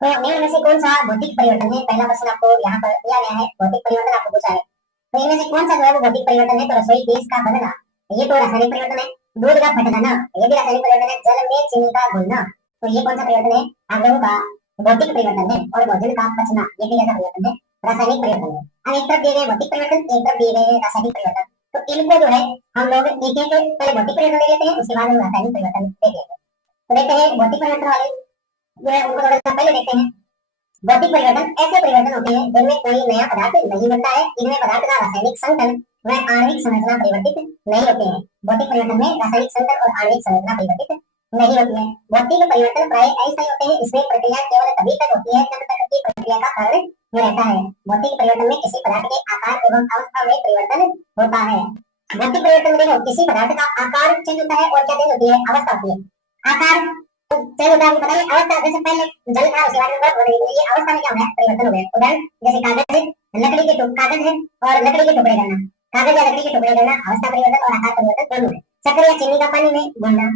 तो निम्न में से कौन सा भौतिक परिवर्तन है? पहला क्वेश्चन आपको यहाँ पर दिया गया है, भौतिक परिवर्तन आपको पूछा है। तो इनमें से कौन सा जो है वो भौतिक परिवर्तन है? तो रसोई गैस का बनना, ये तो रासायनिक परिवर्तन है। दूध का फटना, ये भी रासायनिक परिवर्तन है। जल में चीनी का घुलना, तो ये कौन सा परिवर्तन है? आप लोगों का भौतिक परिवर्तन है। और भोजन का पचना, ये भी कैसा परिवर्तन है? रासायनिक परिवर्तन है। अब एक तरफ दिए गए भौतिक परिवर्तन, एक तरफ दिए गए रासायनिक परिवर्तन। तो इनको जो है हम लोग एक एक पहले भौतिक परिवर्तन ले लेते हैं, उसके बाद हम रासायनिक परिवर्तन देख लेते हैं। तो देखते हैं भौतिक परिवर्तन वाले जो है उनको थोड़ा सा पहले देखते हैं। भौतिक परिवर्तन ऐसे परिवर्तन होते हैं जिनमें कोई नया पदार्थ नहीं बनता है। इनमें पदार्थ का रासायनिक संतुलन व आणविक संरचना परिवर्तित नहीं होते हैं। भौतिक परिवर्तन में रासायनिक संतुलन और आणविक संरचना परिवर्तित नहीं होती है। भौतिक परिवर्तन प्राय ऐसे होते हैं, इसमें प्रक्रिया केवल तभी तक होती है जब तक की प्रक्रिया का कारण रहता है। भौतिक परिवर्तन में किसी पदार्थ के आकार एवं अवस्था में परिवर्तन होता है। भौतिक परिवर्तन में देखो किसी पदार्थ का आकार चेंज होता है और क्या चेंज होती है? अवस्था होती है। आकार चेंज होता है, बताइए अवस्था। जैसे पहले जल था, उसके बाद में बर्फ हो गई, तो ये अवस्था में क्या हो गया? परिवर्तन हो गया। उदाहरण जैसे कागज है, लकड़ी के कागज है और लकड़ी के टुकड़े करना, कागज या लकड़ी के टुकड़े करना, अवस्था परिवर्तन और आकार परिवर्तन दोनों है। शक्कर या चीनी का पानी में घुलना,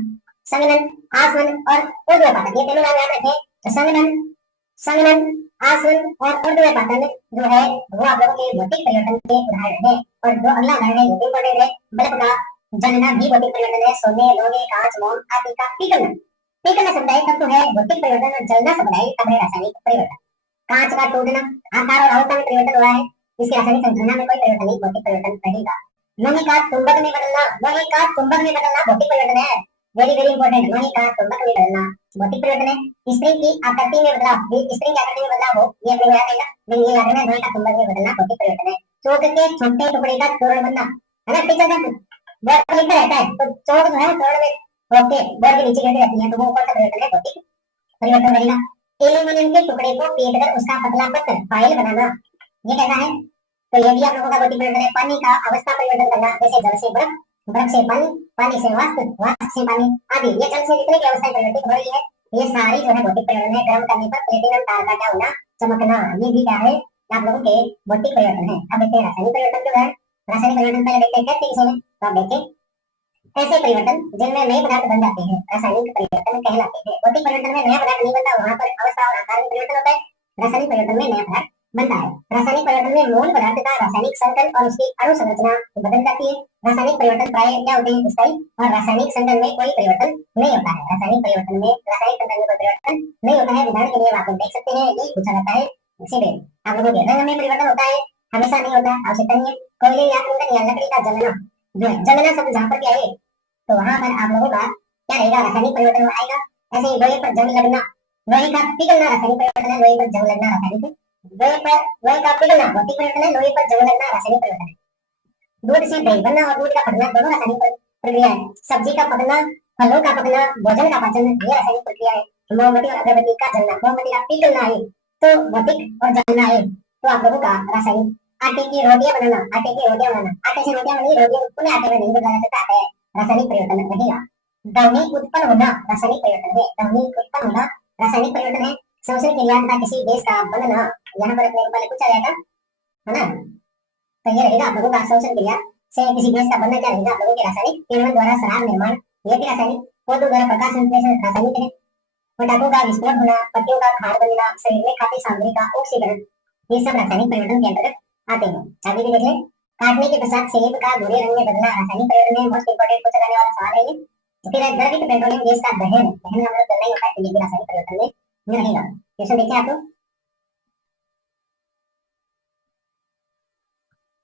संघनन, आसवन और ऊर्ध्वपातन, ये तीनों नाम याद रखें। तो संघनन, संघनन, आसवन और ऊर्ध्वपातन जो है वो आप लोगों के भौतिक परिवर्तन के उदाहरण है। और जो अगला उदाहरण है, ये इंपॉर्टेंट है, बल्ब का जलना भी भौतिक परिवर्तन है। सोने, लोहे, कांच, मोम आदि का पिघलना, पिघलना शब्द है तब तो है भौतिक परिवर्तन, और जलना शब्द है तब है रासायनिक परिवर्तन। कांच का टूटना, आकार और अवस्था में परिवर्तन हुआ है, इसकी रासायनिक संरचना में कोई परिवर्तन नहीं, भौतिक परिवर्तन रहेगा। लोहे का चुंबक में बदलना, लोहे का चुंबक में बदलना भौतिक परिवर्तन है। वेरी वेरी इंपॉर्टेंट, लोहे का चुंबक में बदलना भौतिक परिवर्तन है। स्प्रिंग की आकृति में बदलाव, स्प्रिंग की आकृति में बदलाव हो, ये अपने याद रहेगा, लेकिन ये याद रखना लोहे का चुंबक में बदलना भौतिक परिवर्तन है। चौक के छोटे टुकड़े का चूर्ण बनना, है ना, टीचर जब बोर्ड लिखा रहता है तो चौक जो है चौड़ में ओके बोर्ड के नीचे गिरती रहती है, तो वो कौन सा परिवर्तन है? भौतिक परिवर्तन रहेगा। एल्यूमिनियम के टुकड़े को पीटकर उसका पतला पत्थर फाइल बनाना, ये कैसा है? तो ये भी आप लोगों का भौतिक परिवर्तन है। पानी का अवस्था परिवर्तन करना, जैसे जल से बर्फ, बर्फ से पानी, पानी से वाष्प, वाष्प से पानी आदि, ये जल से जितने की अवस्थाएं परिवर्तित हो रही है, ये सारी जो है भौतिक परिवर्तन है। गर्म करने पर प्लेटिनम तार का क्या होना? चमकना, ये भी क्या है? आप लोगों के भौतिक परिवर्तन है। अब देखते हैं रासायनिक परिवर्तन जो है। रासायनिक परिवर्तन पहले देखते हैं कैसे किसे में, तो आप देखिए ऐसे परिवर्तन जिनमें नए पदार्थ बन जाते हैं रासायनिक परिवर्तन कहलाते हैं। भौतिक परिवर्तन में नया पदार्थ नहीं बनता, वहां पर अवस्था और आकार में परिवर्तन होता है। रासायनिक परिवर्तन में नया पदार्थ बनता है। रासायनिक परिवर्तन में मूल पदार्थ का रासायनिक संतुलन और उसकी अणु संरचना बदल जाती है। रासायनिक परिवर्तन प्राय क्या होते हैं? स्थायी, और रासायनिक संतुलन में कोई परिवर्तन नहीं होता है। रासायनिक परिवर्तन में रासायनिक संतुलन में कोई परिवर्तन नहीं होता है। उदाहरण के लिए आप लोग देख सकते हैं, ये पूछा जाता है सीधे आप लोगों के रंग में परिवर्तन होता है, हमेशा नहीं होता, आवश्यकता नहीं है। कोयले या ईंधन या लकड़ी का जलना, जो है जलना शब्द जहाँ पर क्या है, तो वहां पर आप लोगों का क्या रहेगा? रासायनिक परिवर्तन आएगा। ऐसे ही लोहे पर जंग लगना, लोहे का पिघलना रासायनिक परिवर्तन है। लोहे पर जंग लगना रासायनिक, लोहे का पिघलना भौतिक परिवर्तन है। लोहे पर जंग लगना रासायनिक परिवर्तन है। दूध से दही बनना और दूध का फटना दोनों रासायनिक प्रक्रिया है। सब्जी का पकना, फलों का पकना, भोजन का पाचन, ये रासायनिक प्रक्रिया है। मोमबत्ती और अगरबत्ती का जलना, मोमबत्ती का पिघलना है तो भौतिक, और जलना है तो आप लोगों का रासायनिक। आटे की रोटियां बनाना, आटे की रोटियां बनाना, आटे से रोटियां बनी, रोटियां पुनः आटे में नहीं बदला जा सकता है, रासायनिक परिवर्तन रहेगा। ध्वनि उत्पन्न होना रासायनिक परिवर्तन है। ध्वनि उत्पन्न होना रासायनिक परिवर्तन है। शोषण क्रिया तथा किसी देश का बनना, यहाँ पर अपने पहले पूछा जाएगा, है ना, तो ये रहेगा आप लोगों का शोषण क्रिया से किसी देश का बनना क्या रहेगा? आप लोगों के रासायनिक। किरण द्वारा शराब निर्माण, ये भी रासायनिक। फोटो द्वारा प्रकाश संश्लेषण रासायनिक है। पटाखों का विस्फोट होना, पत्तियों का खाद बनना, शरीर में खाद्य सामग्री का ऑक्सीकरण, ये सब रासायनिक परिवर्तन के अंतर्गत आते हैं। आगे भी देख लें। काटने के पश्चात सेब का भूरे रंग में बदलना रासायनिक परिवर्तन है। मोस्ट इंपोर्टेंट पूछा जाने वाला सवाल है ये। फिर द्रवित पेट्रोलियम गैस का दहन, दहन हम लोग करना ही होता है, तो ये भी रासायनिक परिवर्तन में रहेगा। क्वेश्चन देखिए आप लोग।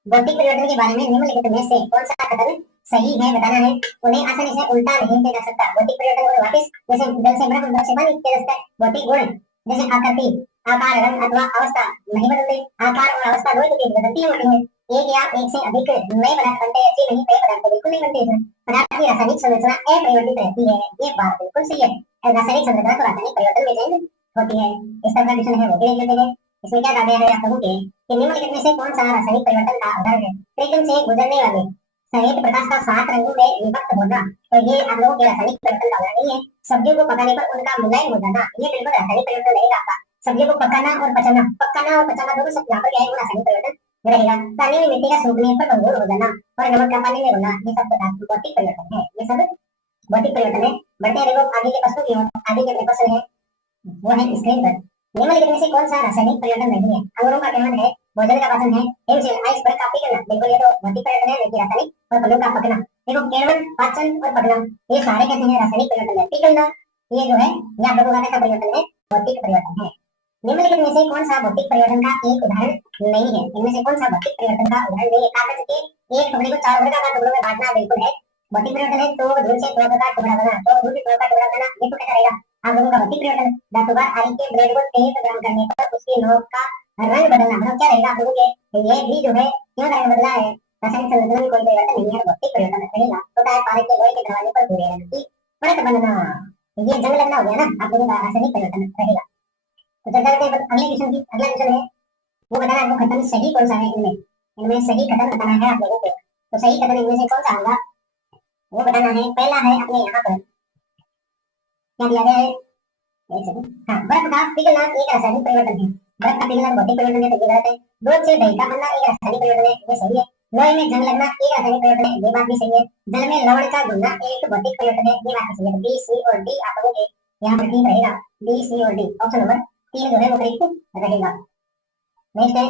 भौतिक परिवर्तन के बारे में निम्नलिखित में से कौन सा कथन सही है बताना है। उन्हें आसानी से उल्टा नहीं किया जा सकता। भौतिक परिवर्तन को वापस, जैसे जल से बर्फ, बर्फ से पानी किया जा सकता है। भौतिक गुण जैसे आकृति, आकार, रंग अथवा अवस्था नहीं बदलते। आकार और अवस्था दो चीजें बदलती होती हैं। एक या एक से अधिक नए पदार्थ बनते हैं, नहीं नए पदार्थ बिल्कुल नहीं बनते हैं। पदार्थ की रासायनिक संरचना अपरिवर्तित रहती है, ये बात बिल्कुल सही है। रासायनिक संरचना तो रासायनिक परिवर्तन में चेंज होती है। इस तरह का क्वेश्चन है, वो भी देख लेते हैं। इसमें क्या कहा गया है आप लोगों के कि निम्नलिखित में से कौन सा रासायनिक परिवर्तन का उदाहरण है? प्रिज्म से गुजरने वाले संयुक्त प्रकाश का 7 रंगों में विभक्त होना, तो ये आप लोगों के रासायनिक परिवर्तन का उदाहरण नहीं है। सब्जियों को पकाने पर उनका मुलायम हो जाना, ये बिल्कुल रासायनिक परिवर्तन रहेगा आपका। सब्जियों को पकाना और पचाना, पकाना और पचाना दोनों सब यहाँ पर क्या है, वो रासायनिक परिवर्तन रहेगा। पानी में मिट्टी का सूखने पर भंगुर हो जाना और नमक का पानी में होना, ये सब भौतिक परिवर्तन है। ये सब भौतिक परिवर्तन है। बढ़ते हैं, देखो आगे के प्रश्नों की ओर। आगे के प्रश्न है वो है स्क्रीन पर। निम्नलिखित में से कौन सा रासायनिक परिवर्तन नहीं है? अंगूरों का सेवन है, भोजन का पाचन है, हिमशिला आइसबर्ग का पिघलना। बिल्कुल ये तो भौतिक परिवर्तन है, लेकिन रासायनिक और फलों का पकना। देखो केवल पाचन और पकना ये सारे कैसे हैं? रासायनिक परिवर्तन है। पिघलना ये जो है ये आप लोगों का कैसा परिवर्तन है? भौतिक परिवर्तन है। निम्नलिखित में से कौन सा भौतिक परिवर्तन का एक उदाहरण नहीं है? इनमें से कौन सा भौतिक परिवर्तन का उदाहरण नहीं है? कागज के एक टुकड़े को चार वर्गाकार टुकड़ों में बांटना बिल्कुल है भौतिक परिवर्तन है। तो दूर से टुकड़ा का टुकड़ा बना, तो दूर से टुकड़ा का टुकड़ा बना, ये तो कैसा रहेगा? आप लोगों का भौतिक परिवर्तन। धातुवार आरी के ब्लेड को तेज गर्म करने पर उसकी नोक का रंग बदलना, मतलब क्या रहेगा आप लोगों के? ये भी जो है क्यों रंग बदला है? रासायनिक संरचना में कोई परिवर्तन नहीं है, भौतिक परिवर्तन रहेगा। होता है पारे के लोहे के दरवाजे पर भूरे रंग की परत बनना, ये जंग लगना हो गया ना, आप लोगों का रासायनिक परिवर्तन रहेगा। तो चर्चा करते हैं अगले क्वेश्चन की। अगला क्वेश्चन है वो बताना है आपको कथन सही कौन सा है इनमें। इनमें सही कथन बताना है आप लोगों को। तो सही कथन इनमें से कौन सा होगा वो बताना है। पहला है अपने यहाँ पर क्या दिया गया है, एक सेकंड। हाँ, बर्फ का पिघलना एक रासायनिक परिवर्तन है। बर्फ का पिघलना भौतिक परिवर्तन है, तो ये गलत है। दूध से दही का बनना एक रासायनिक परिवर्तन है, ये सही है। लोहे में जंग लगना एक रासायनिक परिवर्तन है, ये बात भी सही है। जल में लवण का घुलना एक भौतिक परिवर्तन है, ये बात भी सही है। बी सी और डी आप लोगों के यहाँ पर ठीक रहेगा। बी सी और डी ऑप्शन नंबर 3 जो है वो करेक्ट रहेगा। नेक्स्ट है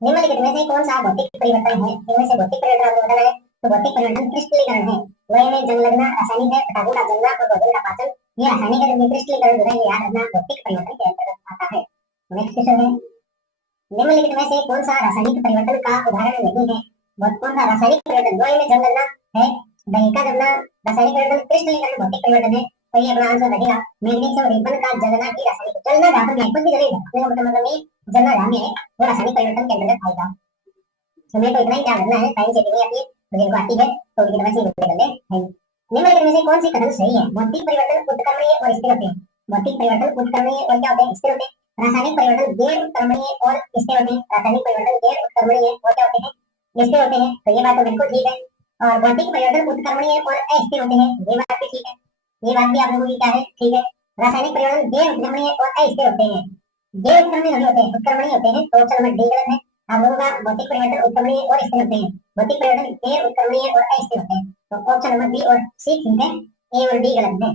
निम्नलिखित में से कौन सा भौतिक परिवर्तन है? इनमें से भौतिक परिवर्तन आपको बताना है। तो भौतिक परिवर्तन क्रिस्टलीकरण है। लोहे में जंग लगना रासायनिक है, पटाखों का जलना और भोजन का पाचन ये रासायनिक है, जबकि क्रिस्टलीकरण जो है ये याद रखना भौतिक परिवर्तन के अंतर्गत आता है। नेक्स्ट क्वेश्चन है निम्नलिखित में से कौन सा रासायनिक परिवर्तन का उदाहरण नहीं है? कौन सा रासायनिक परिवर्तन? लोहे में जंग लगना है, दही का जलना रासायनिक परिवर्तन, क्रिस्टलीकरण भौतिक परिवर्तन है, तो ये अपना आंसर रहेगा। मैग्नीशियम रिबन का जलना भी रासायनिक, जलना जहाँ पर ग्लाइकोल भी जलेगा, मतलब ये जलना जहाँ में है वो रासायनिक परिवर्तन के अंतर्गत आएगा। हमें तो इतना ही ध्यान रखना है, साइंस से नहीं आती है तो जिनको आती है तो उनकी तरफ से कर ले। निम्नलिखित में से कौन सी कथन सही है? भौतिक परिवर्तन उत्क्रमणीय और स्थिर होते हैं। भौतिक परिवर्तन उत्क्रमणीय और क्या होते हैं? स्थिर होते हैं। रासायनिक परिवर्तन गैर उत्क्रमणीय और स्थिर होते हैं। रासायनिक परिवर्तन गैर उत्क्रमणीय और क्या होते हैं? स्थिर होते हैं, तो ये बात तो बिल्कुल ठीक है। और भौतिक परिवर्तन उत्क्रमणीय और अस्थिर होते हैं, ये बात भी ठीक है। ये बात भी आप लोगों की क्या है? ठीक है। रासायनिक परिवर्तन गैर उत्क्रमणीय और अस्थिर होते हैं, गैर उत्क्रमणीय नहीं होते हैं, उत्क्रमणीय होते हैं, तो ऑप्शन नंबर डी गलत है। आप लोगों का भौतिक परिवर्तन उत्क्रमणीय और स्थिर होते हैं, भौतिक परिवर्तन गैर उत्क्रमणीय और अस्थिर होते हैं, तो ऑप्शन नंबर बी और सी ठीक है, ए और डी गलत है।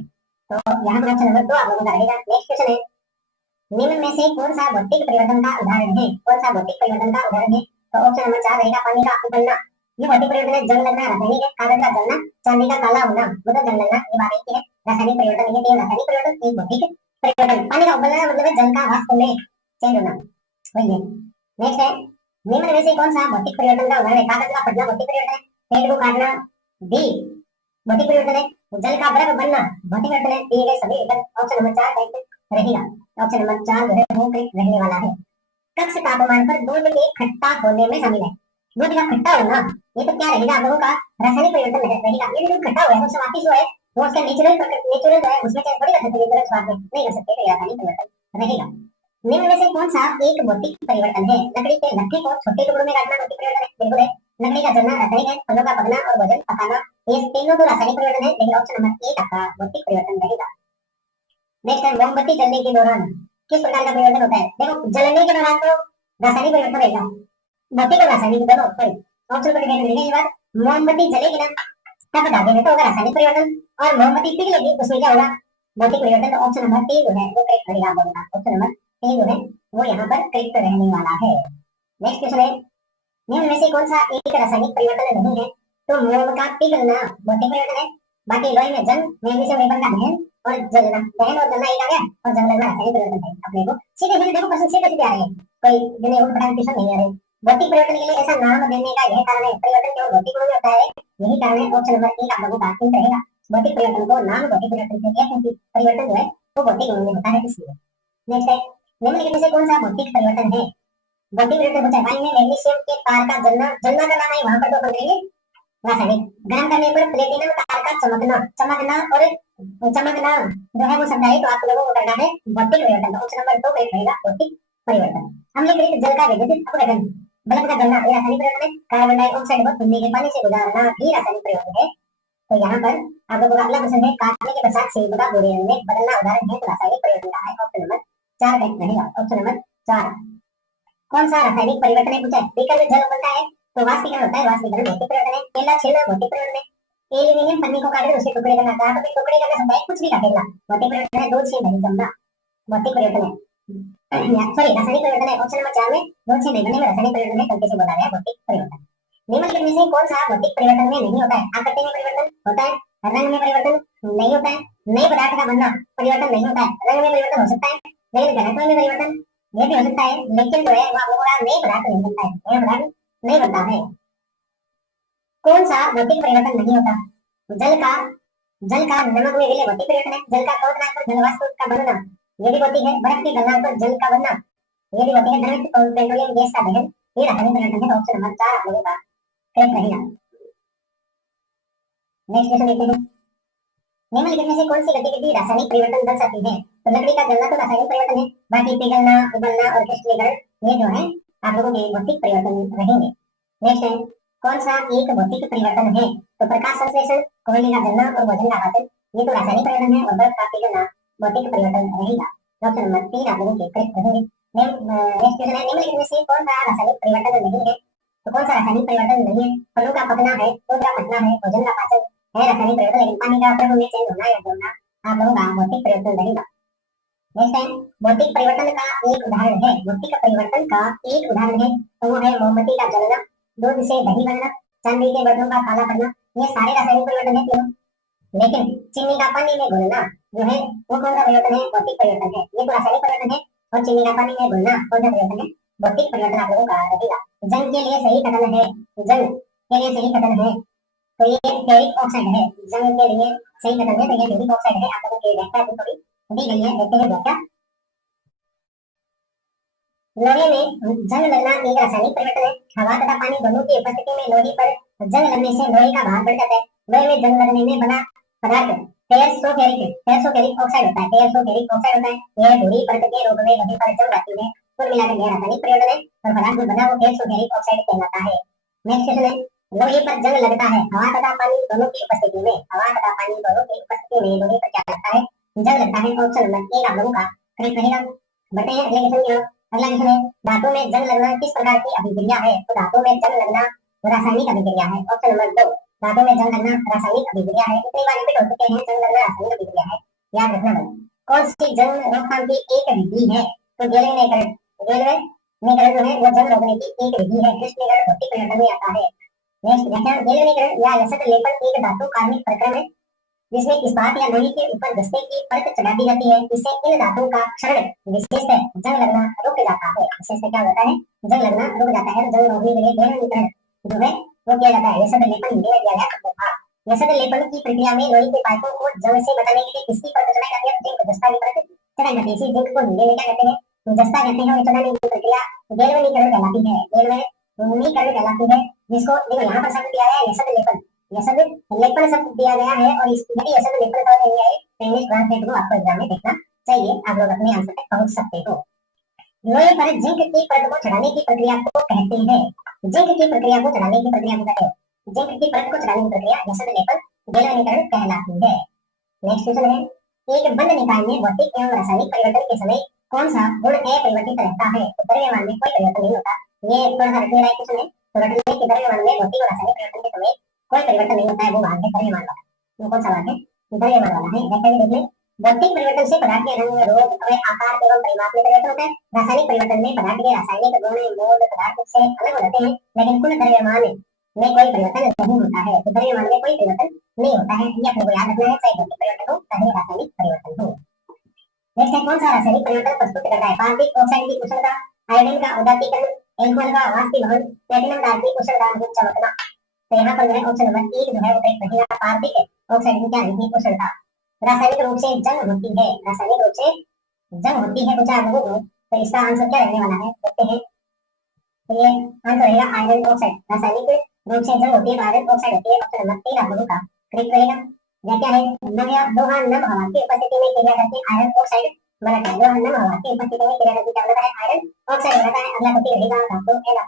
तो यहाँ पर ऑप्शन नंबर 2 आप लोगों का रहेगा। नेक्स्ट क्वेश्चन है निम्न में से कौन सा भौतिक परिवर्तन का उदाहरण है? कौन सा भौतिक परिवर्तन का उदाहरण है? तो ऑप्शन नंबर 4 रहेगा पानी का उबलना, ये भौतिक परिवर्तन है। जंग लगना रासायनिक है, कागज का जलना, चांदी का काला होना मतलब जंग लगना, ये बात एक है। रासायनिक परिवर्तन ये 3 रासायनिक परिवर्तन, एक भौतिक परिवर्तन। पानी का उबलना मतलब है जल का वाष्प में चेंज होना, वही है। नेक्स्ट है निम्न में से कौन सा भौतिक परिवर्तन का उदाहरण है? कागज का फटना भौतिक परिवर्तन है, पेड़ को काटना डी भौतिक परिवर्तन है, जल का बर्फ बनना भौतिक परिवर्तन है, दिए गए सभी विकल्प ऑप्शन नंबर 4 करेक्ट रहेगा। ऑप्शन नंबर 4 जो है वो करेक्ट रहने वाला है। कक्ष तापमान पर दूध के खट्टा होने में शामिल है। दूध का खट्टा होना ये तो क्या रहेगा आप लोगों का? रासायनिक परिवर्तन रहेगा। ये दूध खट्टा हुआ है तो वापिस जो है वो उसका नेचुरल जो है उसमें चेंज थोड़ी कर सकते, नेचुरल स्वाद में नहीं कर सकते, तो रासायनिक परिवर्तन रहेगा। निम्न में से कौन सा एक भौतिक परिवर्तन है? लकड़ी के लट्ठे को छोटे टुकड़ों में काटना भौतिक परिवर्तन है, बिल्कुल है। लकड़ी का जलना रासायनिक है, फलों का पकना और भोजन पकाना ये तीनों तो रासायनिक परिवर्तन है, लेकिन ऑप्शन नंबर 1 आपका भौतिक परिवर्तन रहेगा। नेक्स्ट है मोमबत्ती जलने के दौरान किस प्रकार का परिवर्तन होता है? देखो जलने के दौरान तो रासायनिक परिवर्तन रहेगा, भौतिक और रासायनिक दोनों, सॉरी ऑप्शन पर ध्यान देंगे। ये बात मोमबत्ती जलेगी ना तब धागे में तो होगा रासायनिक परिवर्तन, और मोमबत्ती पिघलेगी उसमें क्या होगा? भौतिक परिवर्तन। तो ऑप्शन नंबर 3 जो है वो करेक्ट रहेगा आप लोगों का। ऑप्शन नंबर 3 जो है वो यहाँ पर करेक्ट रहने वाला है। नेक्स्ट क्वेश्चन है निम्न में से कौन सा एक रासायनिक परिवर्तन नहीं है? तो मोम का पिघलना भौतिक परिवर्तन है, बाकी लोहे में जंग, मैग्नीशियम रिबन का दहन और जलना, दहन और जलना एक आ गया, और जंग लगना रासायनिक परिवर्तन है। अपने को सीधे सीधे देखो प्रश्न सीधे सीधे आ रहे हैं, कोई जिन्हें उठ पटांग ट्यूशन नहीं आ रहे। भौतिक परिवर्तन के लिए ऐसा नाम देने का यह कारण है, परिवर्तन केवल भौतिक गुणों में होता है, यही कारण है। ऑप्शन नंबर 1 आप लोगों का ठीक रहेगा। भौतिक परिवर्तन को नाम भौतिक परिवर्तन से दिया क्योंकि परिवर्तन जो है वो भौतिक गुणों में होता है, इसलिए। नेक्स्ट है निम्नलिखित में से कौन सा भौतिक परिवर्तन है? भौतिक परिवर्तन होता है वायु में मैग्नीशियम के तार का जलना, जलना का नाम है वहां पर तो करेंगे रासायनिक। गर्म करने पर प्लेटिनम तार का चमकना, चमकना और चमकना जो है वो शब्द है, तो आप लोगों को करना है भौतिक परिवर्तन। ऑप्शन नंबर 2 करेक्ट रहेगा भौतिक परिवर्तन। अम्लीकृत जल का विद्युत अपघटन, बल्ब का जलना ये रासायनिक परिवर्तन है। कार्बन डाइऑक्साइड को पीने के पानी से गुजारना भी रासायनिक परिवर्तन है। तो यहाँ पर आप लोगों का अगला क्वेश्चन है काटने के पश्चात सेब का भूरे रंग में बदलना उदाहरण है, तो रासायनिक परिवर्तन का है। ऑप्शन नंबर 4 करेक्ट रहेगा। ऑप्शन नंबर 4 कौन सा रासायनिक परिवर्तन है पूछा है? बीकर में जल उबलता है तो वाष्पीकरण होता है, वाष्पीकरण भौतिक परिवर्तन है। केला छीलना भौतिक परिवर्तन है। एल्यूमिनियम पन्नी को काटकर उसे टुकड़े करना, कहा तो टुकड़े करना शब्द है, कुछ भी काटेगा भौतिक परिवर्तन है। दूध से दही जमना भौतिक परिवर्तन है, सॉरी रासायनिक परिवर्तन है। ऑप्शन नंबर 4 में बहुत से नहीं बनने में रासायनिक परिवर्तन है, गलती से बोला गया भौतिक परिवर्तन। निम्नलिखित में से कौन सा भौतिक परिवर्तन में नहीं होता है? आकृति में परिवर्तन होता है, रंग में परिवर्तन नहीं होता है, नए पदार्थ का बनना परिवर्तन नहीं होता है। रंग में परिवर्तन हो सकता है, लेकिन घनत्व में परिवर्तन ये भी हो सकता है, लेकिन जो है वो आप लोगों का नए पदार्थ नहीं बनता है, नया पदार्थ नहीं बनता है। कौन सा भौतिक परिवर्तन नहीं होता? जल का नमक में विलय भौतिक परिवर्तन है। जल का क्वथनांक पर जल वाष्प का बनना ये भी भौतिक है। बर्फ के गलनांक पर जल का बनना ये भी भौतिक है। द्रवित और पेट्रोलियम गैस का दहन ये रासायनिक परिवर्तन है। ऑप्शन नंबर 4 आप लोगों का करेक्ट रहेगा। नेक्स्ट क्वेश्चन देखते हैं, निम्नलिखित में से कौन सी गतिविधि रासायनिक परिवर्तन दर्शाती है? तो लकड़ी का जलना तो रासायनिक परिवर्तन है, बाकी पिघलना, उबलना और क्रिस्टलीकरण ये जो है आप लोगों के भौतिक परिवर्तन रहेंगे। नेक्स्ट है, कौन सा एक भौतिक परिवर्तन है? तो प्रकाश संश्लेषण, कोयले का जलना और भोजन का पाचन ये तो रासायनिक परिवर्तन है, और बर्फ का पिघलना भौतिक परिवर्तन रहेगा। ऑप्शन नंबर 3 आप लोगों के करेक्ट रहेंगे। नेक्स्ट क्वेश्चन है, निम्नलिखित में से कौन सा रासायनिक परिवर्तन नहीं है? तो कौन सा रासायनिक परिवर्तन नहीं है? फलों का पकना है, दूध का फटना है, भोजन का पाचन है रासायनिक परिवर्तन, लेकिन पानी का द्रव में चेंज होना या जोड़ना आप लोगों का भौतिक परिवर्तन रहेगा। नेक्स्ट है, भौतिक परिवर्तन का एक उदाहरण है, भौतिक परिवर्तन का एक उदाहरण है तो वो है मोमबत्ती का जलना, दूध से दही बनना, चांदी के बर्तनों का काला पड़ना ये सारे रासायनिक परिवर्तन है तीनों। लेकिन चीनी का पानी में घुलना जो है वो कौन सा परिवर्तन है? भौतिक परिवर्तन है। ये तो रासायनिक परिवर्तन है, और चीनी का पानी में घुलना कौन सा परिवर्तन है? भौतिक परिवर्तन आप लोगों का रहेगा। जंग के लिए सही कथन है, जंग के लिए सही कथन है तो ये फेरिक ऑक्साइड है। जंग के लिए सही कथन है तो ये फेरिक ऑक्साइड है। आप लोगों की व्याख्या थोड़ी दी गई है, देखते हैं व्याख्या। लोहे में जंग लगना एक रासायनिक परिवर्तन है। हवा तथा पानी दोनों की उपस्थिति में लोहे पर जंग लगने से लोहे का भार बढ़ जाता है। लोहे में जंग लगने में बना पदार्थ फेरसोफेरिक ऑक्साइड होता है। फेरसोफेरिक ऑक्साइड होता है, यह भूरी परत के रूप में वहीं पर जम जाती है। कुल मिलाकर यह रासायनिक परिवर्तन है, और पदार्थ जो बना वो फेरसोफेरिक ऑक्साइड कहलाता है। नेक्स्ट क्वेश्चन है, लोहे पर जंग लगता है हवा तथा पानी दोनों की उपस्थिति में। हवा तथा पानी दोनों की उपस्थिति में लोहे पर क्या लगता है? जंग लगता है। ऑप्शन नंबर 1 आप लोगों का करेक्ट रहेगा। बढ़ते हैं अगले क्वेश्चन की ओर। अगला क्वेश्चन है, धातु में जंग लगना किस प्रकार की अभिक्रिया है? तो धातु में जंग लगना रासायनिक अभिक्रिया है। ऑप्शन नंबर 2 धातु में जंग लगना रासायनिक अभिक्रिया है। कितनी बार रिपीट हो चुके हैं, जंग लगना रासायनिक अभिक्रिया है, याद रखना भाई। कौन सी जंग रोकथाम की एक विधि है? तो गैल्वेनीकरण जो है वो जंग रोकने की एक विधि है। क्रिस्टलीकरण भौतिक परिवर्तन में आता है। नेक्स्ट व्याख्या, गैल्वेनीकरण या यसक लेपन एक धातु कार्मिक प्रक्रम है जिसमें इस्पात या लोहे के ऊपर दस्ते की परत चढ़ा दी जाती है। इससे इन धातुओं का क्षरण विशेषतः जंग लगना रुक जाता है। विशेषतः क्या होता है? जंग लगना रुक जाता है। जंग रोकने के लिए गैल्वेनीकरण जो है वो किया जाता है। यसक लेपन हिंदी में किया गया था। यसक लेपन की प्रक्रिया में लोहे के पाइपों को जंग से बचाने के लिए किसकी परत चढ़ाई जाती है? जिंक जस्ता की परत चढ़ाई जाती है। इसी जिंक को हिंदी में क्या कहते हैं? जस्ता कहते हैं। और चढ़ाने की प्रक्रिया गैल्वेनीकरण कहलाती है। गैल्वेनीकरण कहलाती है, जिसको देखो यहाँ पर शब्द दिया है यसक लेपन। यसक लेपन शब्द दिया गया है, और यदि यसक लेपन का नहीं है तो इंग्लिश ट्रांसलेट को आपको एग्जाम में देखना चाहिए, आप लोग अपने आंसर तक पहुंच सकते हो। लोहे पर जिंक की परत को चढ़ाने की प्रक्रिया को कहते हैं। जिंक की प्रक्रिया को चढ़ाने की प्रक्रिया को कहते हैं। जिंक की परत को चढ़ाने की प्रक्रिया यसक लेपन गैल्वेनीकरण कहलाती है। नेक्स्ट क्वेश्चन है, एक बंद निकाय में भौतिक एवं रासायनिक परिवर्तन के समय कौन सा गुण अपरिवर्तित रहता है? तो द्रव्यमान में कोई परिवर्तन नहीं होता। ये थोड़ा सा रखने लायक क्वेश्चन है। तो रखने के द्रव्यमान में भौतिक और रासायनिक परिवर्तन के समय कोई परिवर्तन नहीं होता है, वो भाग है द्रव्यमान वाला। वो कौन सा भाग है? द्रव्यमान वाला है। व्याख्या भी देख लें। भौतिक परिवर्तन से पदार्थ के रंग, रूप, आकार एवं परिमाप में परिवर्तन होता है। रासायनिक परिवर्तन में पदार्थ के रासायनिक गुण मोल पदार्थ से अलग हो जाते हैं, लेकिन कुल द्रव्यमान में कोई परिवर्तन नहीं होता है। तो द्रव्यमान में कोई परिवर्तन नहीं होता है, ये अपने को याद रखना है, चाहे भौतिक परिवर्तन हो चाहे रासायनिक परिवर्तन हो। नेक्स्ट है, कौन सा रासायनिक परिवर्तन प्रस्तुत करता है? पारदर्शी ऑक्साइड की उष्णता, आयोडीन का उदासीकरण, एल्कोहल का वाष्पीभवन, प्लेटिनम धातु की उष्णता चमकना। तो यहाँ पर जो है ऑप्शन नंबर 1 जो है वो करेक्ट रहेगा। पारदर्शी ऑक्साइड की क्या रहती है? उष्णता। रासायनिक रूप से जंग होती है, रासायनिक रूप से जंग होती है, पूछा लोगों को, तो इसका आंसर क्या रहने वाला है देखते हैं। तो ये आंसर रहेगा आयरन ऑक्साइड। रासायनिक रूप से जंग होती है तो आयरन ऑक्साइड होती है। ऑप्शन नंबर 3 आप लोगों का करेक्ट रहेगा। या क्या है? लोहा नम हवा की उपस्थिति में क्रिया करके आयरन ऑक्साइड बनाता है। लोहा नम हवा की उपस्थिति में क्रिया करके क्या बनाता है? आयरन ऑक्साइड बनाता है। अगला टॉपिक रहेगा धातु एवं